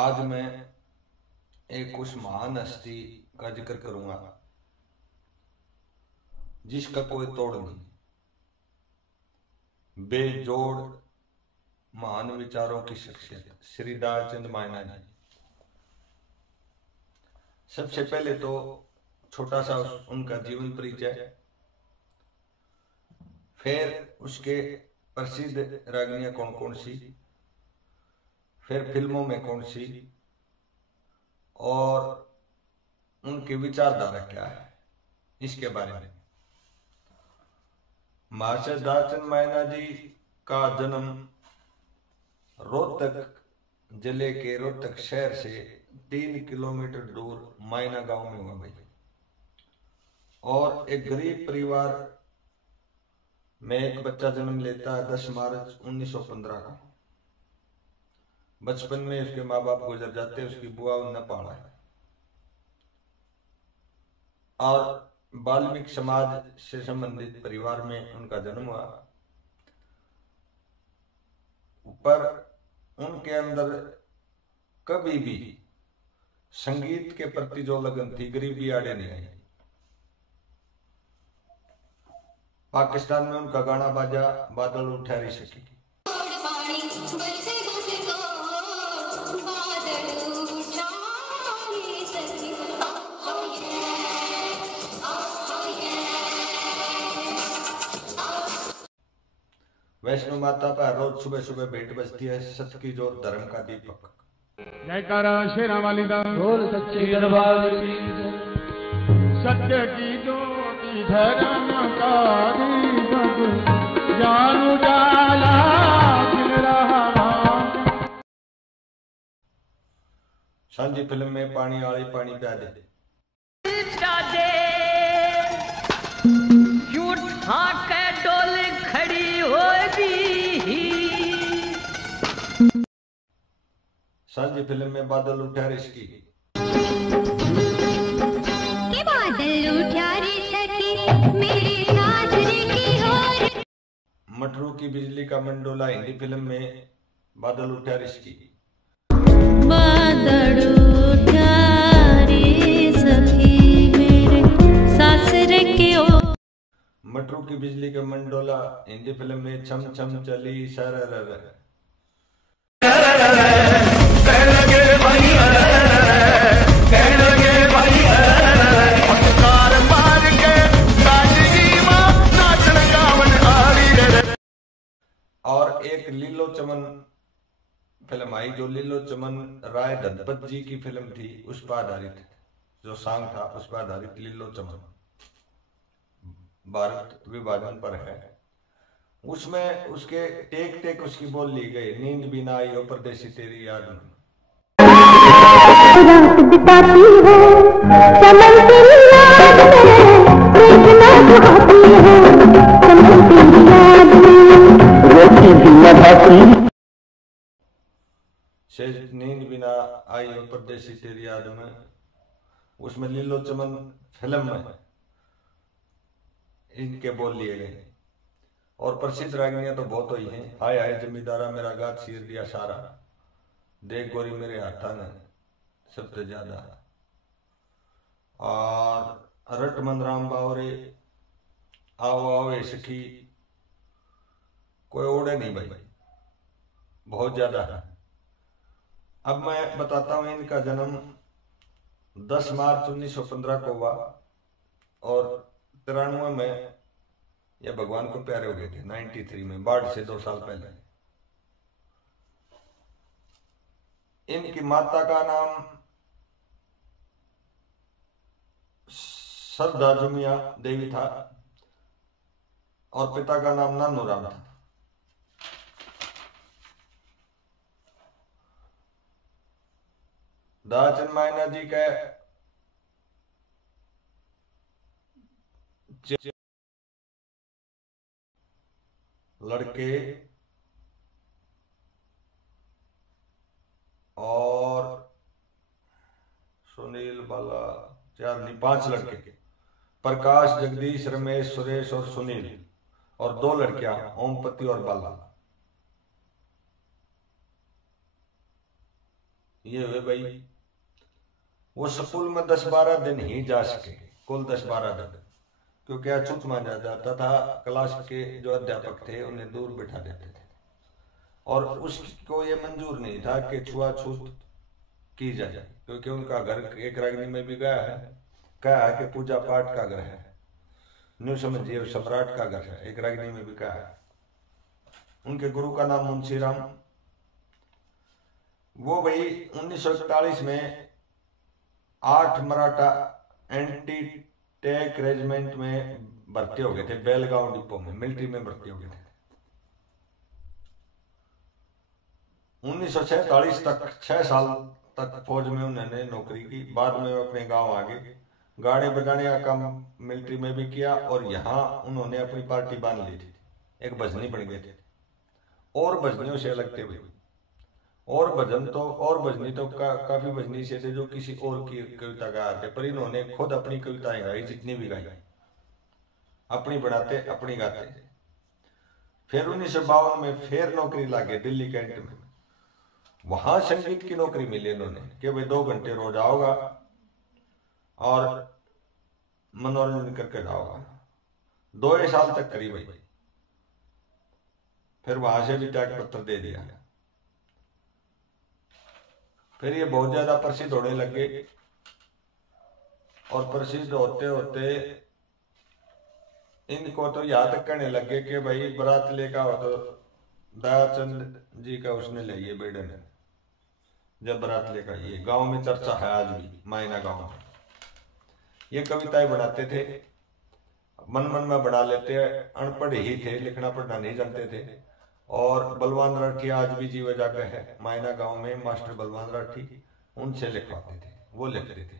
आज मैं एक उस महान हस्ती का जिक्र करूंगा जिसका कोई तोड़ नहीं, बेजोड़ महान विचारों की शख्सियत श्री दाचंद मायना जी। सबसे पहले तो छोटा सा उनका जीवन परिचय, फिर उसके प्रसिद्ध रागनियां कौन कौन सी, फिर फिल्मों में कौन सी और उनकी विचारधारा क्या है, इसके बारे में। महर्षि दाचंद मायना जी का जन्म रोहतक जिले के रोहतक शहर से 3 किलोमीटर दूर मायना गांव में हुआ भाई, और एक गरीब परिवार में एक बच्चा जन्म लेता है 10 मार्च 1915 का। बचपन में उसके माँ बाप गुजर जाते, उसकी बुआ उन्हें पाला है, और वाल्मीकि समाज से संबंधित परिवार में उनका जन्म हुआ। पर उनके अंदर कभी भी संगीत के प्रति जो लगन थी, गरीबी आड़े नहीं आई। पाकिस्तान में उनका गाना बाजा बादल उठा रही सकी। वैष्णो माता पर रोज सुबह सुबह भेंट बजती है, सत्य की जोत धर्म का दीपक। जयकारा शेरा वाली दा बोल सच्चे दरबार की, सत्य की ज्योति धर्म का दीपक, ज्ञान उजाला खिल रहा। सांझी फिल्म में पानी आली पानी प्या दे, सांझी फिल्म में बादल उठा रिश्की, के बादल उठा रिश्की मेरे साथ की हो। मटरू की बिजली का मंडोला हिंदी फिल्म में बादल उठा रिश्की, बादल उठा रे सखी मेरे सासरे के ओ। मटरू की बिजली का मंडोला हिंदी फिल्म में छम छम चली सरर। और एक लीलो चमन फिल्म आई, जो लीलो चमन राय धनपत जी की फिल्म थी, उस पर आधारित जो सॉन्ग था उस पर आधारित लीलो चमन भारत विभाजन पर है। उसमें उसके टेक टेक उसकी बोल ली गई, नींद भी ना आई हो परदेसी तेरी याद में। नींद भी ना आई हो परदेसी तेरी याद में, उसमें लीलो चमन फिल्म में इनके बोल लिए गए। और प्रसिद्ध रागनियां तो बहुत हुई हैं। हाय हाय जमींदारा मेरा गात सीर दिया सारा, देख गोरी मेरे हाथा ने सबसे ज्यादा, और रट मन राम बावरे, आओ आओ ए सखी, कोई ओढ़े नहीं भाई, बहुत ज्यादा है। अब मैं बताता हूं, इनका जन्म 10 मार्च 1915 को हुआ, और 93 में ये भगवान को प्यारे हो गए थे। 93 में बाढ़ से 2 साल पहले। इनकी माता का नाम श्रद्धा जुमिया देवी था, और पिता का नाम नानूराम था। दाचंद मायना जी के लड़के और सुनील बाला 4 नहीं 5 लड़के, प्रकाश जगदीश रमेश सुरेश और सुनील, और 2 लड़कियां ओमपति और बाला। ये हुए भाई, वो स्कूल में 10-12 दिन ही जा सके, कुल 10-12 दिन, क्योंकि अछूत माना जाता था। क्लास के जो अध्यापक थे उन्हें दूर बिठा देते थे और उसको ये मंजूर नहीं था कि छुआछूत की जाए, क्योंकि उनका घर एक रागनी में भी गया है, कहा है कि पूजा पाठ का घर है, न्यू समझिए सम्राट का घर है, एक रागनी में भी कहा है। उनके गुरु का नाम मुंशी राम। वो भाई 1941 में 8 मराठा एंटी टैंक रेजिमेंट में भर्ती हो गए थे, बेलगांव डिपो में मिलिट्री में भर्ती हो गए थे। 1947 तक 6 साल तक फौज में उन्होंने नौकरी की। बाद में वो अपने गांव आ गए, गाने बजाने का काम मिलिट्री में भी किया और यहाँ उन्होंने अपनी पार्टी बांध ली थी, एक भजनी बन गए थे और भजनियों से अलग थे भाई। और भजनी तो काफी भजनी से थे जो किसी और की कविता गा थे, पर इन्होंने खुद अपनी कविताएं गाई, जितनी भी गाई अपनी बनाते अपनी गाते। फिर 1952 में फिर नौकरी लागे दिल्ली कैंट में, वहां संगीत की नौकरी मिली इन्होंने कि भाई 2 घंटे रोज आओगा और मनोरंजन करके जाओगा। 2 साल तक करी भाई, फिर वहां से भी त्याग पत्र दे दिया। फिर ये बहुत ज्यादा प्रसिद्ध होने लगे और प्रसिद्ध होते होते इनको तो यहाँ तक कहने लगे कि भाई बारात लेका हो तो दयाचंद जी का उसने ले ये बेड़े ने, जब बारात लेकर ये गांव में चर्चा है आज भी, मायना गांव में ये कविताएं बनाते थे, मन मन में बना लेते, अनपढ़ ही थे, लिखना पढ़ना नहीं जानते थे। और बलवान राठी आज भी जीव जागे है मायना गांव में, मास्टर बलवान राठी, उनसे लिखवाते थे, वो लिखते थे।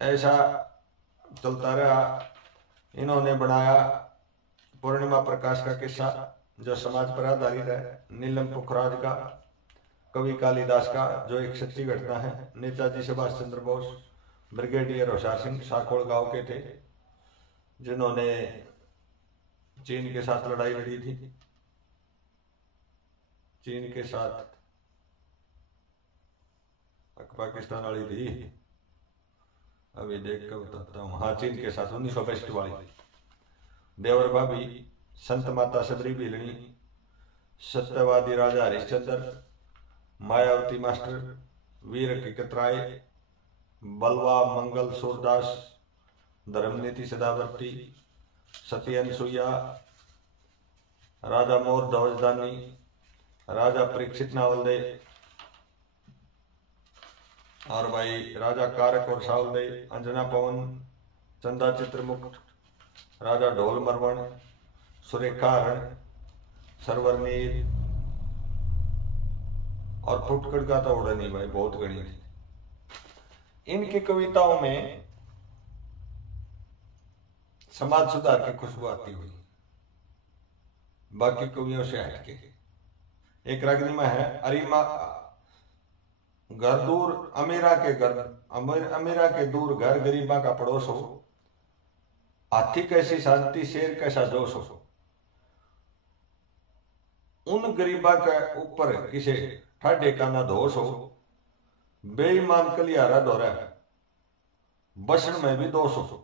ऐसा चलता रहा। इन्होंने बनाया पूर्णिमा प्रकाश का किस्सा जो समाज पर आधारित है, नीलम पुखराज का, कवि कालिदास का जो एक सच्ची घटना है, नेताजी सुभाष चंद्र बोस ब्रिगेडियर होशियार सिंह साकोड़ गांव के थे जिन्होंने चीन के साथ लड़ाई लड़ी थी। चीन के साथ पाकिस्तान वाली थी, अभी देख कर बताता हूँ। हाँ, चीन के साथ 1965 वाली। देवर भाभी, संत माता सबरी बिलनी, सत्यवादी राजा हरिश्चंद्र, मायावती मास्टर, वीर किकतराय, बलवा मंगल सूरदास, धर्मनीति सदावर्ती, सत्यन सुया, राजा मोर ध्वजदानी, राजा परीक्षित नावलदे और भाई राजा कारक और सावलदे, अंजना पवन, चंदा चित्रमुक्त, राजा ढोल मरवण, सुरेखा हरण, सरवरनीर और फुटकड़ का तो उड़ा नहीं भाई, बहुत गणी थी। इनकी कविताओं में समाज सुधार की खुशबू आती हुई, बाकी कवियों से हटके। एक रागनी में है, अरिमा घर दूर अमीरा के दूर घर गरीबा का पड़ोस हो, हाथी कैसी शांति शेर कैसा जोश हो, उन गरीबा के ऊपर किसे ठाडे का ना दोष हो, बेईमान कलियारा डोरा बसन में भी दोष हो,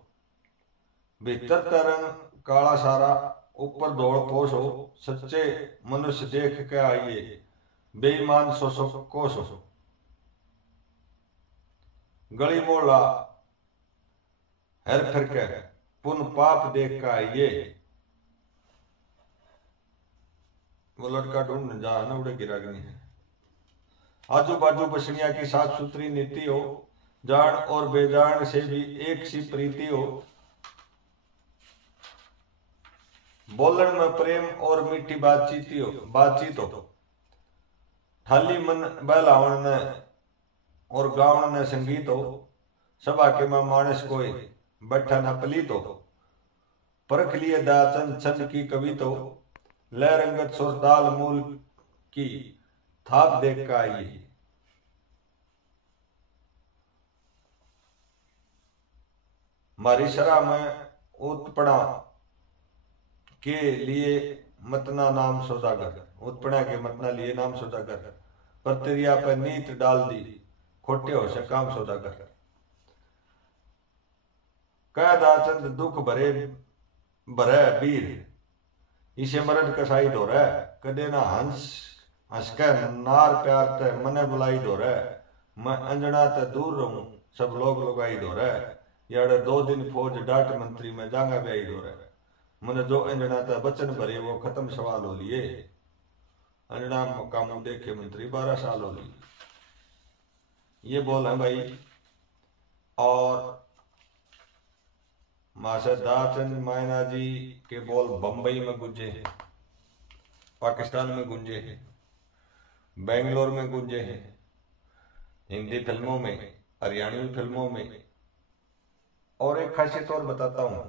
भीतर तरंग काला सारा ऊपर दौड़ पोष हो, सच्चे मनुष्य देख के आइए बेईमान सो कोश हो, गली मोला हर फिर के पुन पाप देख का आइए, वो लड़का ढूंढ जा न उड़े गिरागनी है। आजू बाजू बसनिया की साफ सुथरी नीति हो, जान और बेजान से भी एक सी प्रीति हो, बोलन में प्रेम और मीठी बातचीत हो, थाली मन बहलावन ने और गावन ने संगीत हो, सभा के में मानस कोई बैठा न पलीत हो, परख लिए दाचन छंद की कवि तो, लय रंगत सुर ताल मूल की थाप देख का आई। मारी शरा में उत्पड़ा के लिए मतना नाम सौदागर, उत्पड़ा के मतना लिए नाम सौदागर, पर तेरिया पर नीत डाल दी, खोटे हो से काम सौदागर। कह दाचंद दुख भरे भरे वीर, इसे मरद कसाई दो रहा, कदे ना हंस हंसके नार प्यार ते मने बुलाई दो रहा, मैं अंजना ते दूर रहूं सब लोग लगाई दो रहा, यार 2 दिन फौज डाट मंत्री में जांगा ब्याई दो रहा, मन जो अंजना ते बचन भरे वो खत्म सवाल हो लिए, अंजना मकाम देखे मंत्री 12 साल हो लिए। ये बोल है भाई। और मास्टर दाचंद मायना जी के बोल बंबई में गूंजे हैं, पाकिस्तान में गूंजे हैं, बेंगलोर में गूंजे हैं, हिंदी फिल्मों में, हरियाणवी फिल्मों में। और एक खासियत और बताता हूं,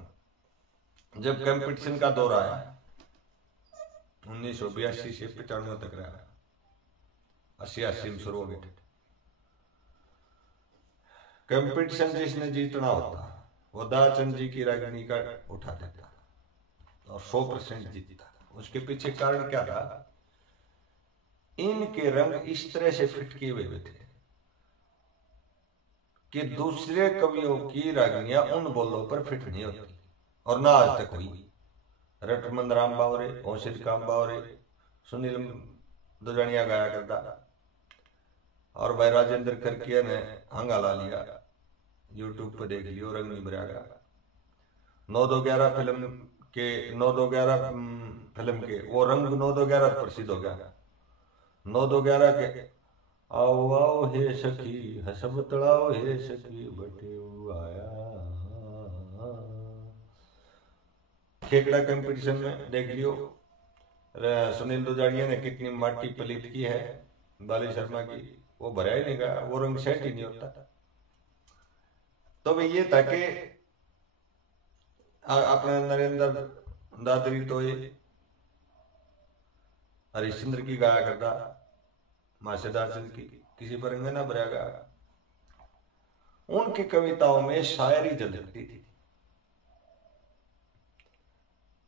जब कंपटीशन का दौर आया 1982 से 95 तक रहा, 80 में शुरू हो गए। कंपटीशन जिसने जीतना होता वो दाचंद जी की रागनी का उठा देता और 100% जीतता। उसके पीछे कारण क्या था? इनके रंग इस तरह से फिट किए हुए थे कि दूसरे कवियों की रागनियां उन बोलों पर फिट नहीं होती। और ना आज तक हुई। रटमंद राम बावरे, ओसित काम बावरे, सुनील दुजानिया गाया करता, और भाई राजेंद्र करकिया ने हंगाला लिया, यूट्यूब पर देख लियो, रंग नहीं भरेगा। 9-2-11 फिल्म के 9-2-11 फिल्म के वो रंग 9-2-11 प्रसिद्ध हो गया। 9-2-11 के आओ आओ हे सखी हसब तड़ाओ हे सखी बटे आया, खेकड़ा कंपटीशन में देख लियो सुनील दुजाड़िया ने कितनी माटी पलीत की है बाली शर्मा की, वो भरा ही नहीं गया, वो रंग सेट ही नहीं होता। तो भाई ये था कि अपने नरेंद्र दादरी तो ये हरिश्चंद्र की गाया करता, मासे दाचंद की किसी पर रंग ना भरेगा। उनकी कविताओं में शायरी झलकती थी।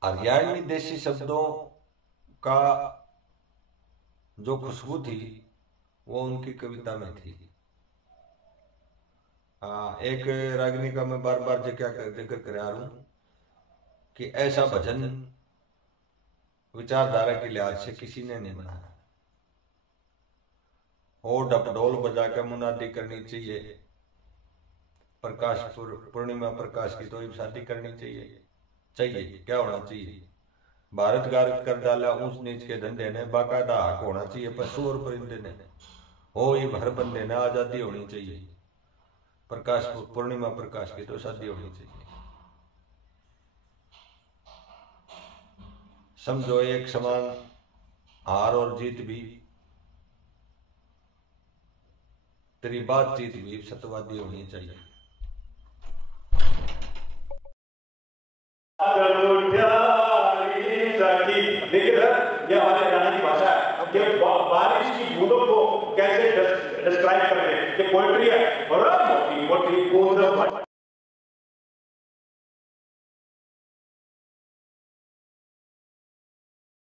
हरियाणवी देशी शब्दों का जो खुशबू थी वो उनकी कविता में थी। एक रागिनी का मैं बार बार जिक्र कर रहा हूं कि ऐसा भजन विचारधारा के लिहाज से किसी ने नहीं बनाया। हो डपडोल बजा कर मुनादी करनी चाहिए, प्रकाश पूर्णिमा प्रकाश की तो शादी करनी चाहिए। क्या होना चाहिए? भारत गार्ग कर डाला ऊंच नीच के धंधे ने, बाकायदा हक होना चाहिए पशु और परिंदे ने, हो ये भर बंदे ने, आजादी होनी चाहिए, प्रकाश पूर्णिमा प्रकाश की तो शादी होनी चाहिए। समझो एक समान हार और जीत भी, तेरी बातचीत भी सत्यवादी होनी चाहिए। ये हमारे गाने की भाषा है कि बारिश की बूंदों को कैसे डिस्क्राइब कर रहे हैं, कि पोएट्री है और मोटी मोटी बूंदों